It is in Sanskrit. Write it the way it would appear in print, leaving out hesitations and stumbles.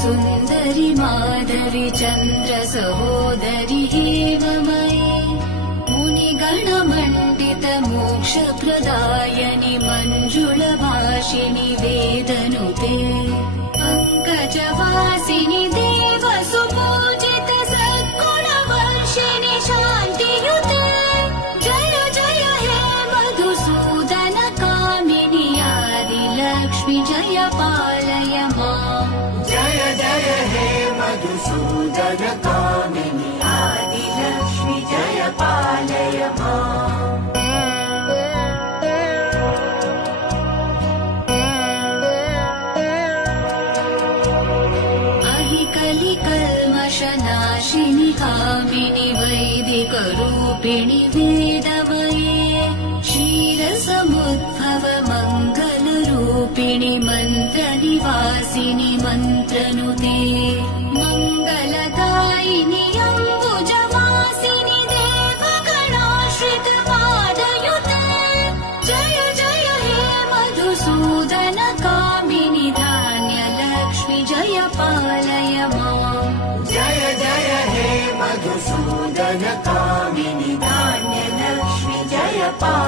सुन्दरि माधवि चन्द्र सहोदरि हेममयि मुनिगणमण्डित मोक्षप्रदायनि मञ्जुलभाषिणि वेदनुते पङ्कजवासिनि देवसुपूजित सद्गुणवर्षिणि शान्तियुते जय जय हे मधुसूदन कामिनि आदिलक्ष्मि जय पालय माम् जय जय हे मधुसूदन कामिनि आदिलक्ष्मि जय पालय माम् कलिकल्मषनाशिनि कामिनि वैदिकरूपिणि वेदमये क्षीरसमुद्भव मङ्गलरूपिणि मन्त्रनिवासिनि मन्त्रनुते मङ्गलदायिनि अम्बुजवासिनि देवगणाश्रित पादयुते जय जय हे मधुसूदन कामिनि धान्यलक्ष्मि जय पालय माम् जय जय हे मधुसूदन कामिनि धान्यलक्ष्मि जय पालय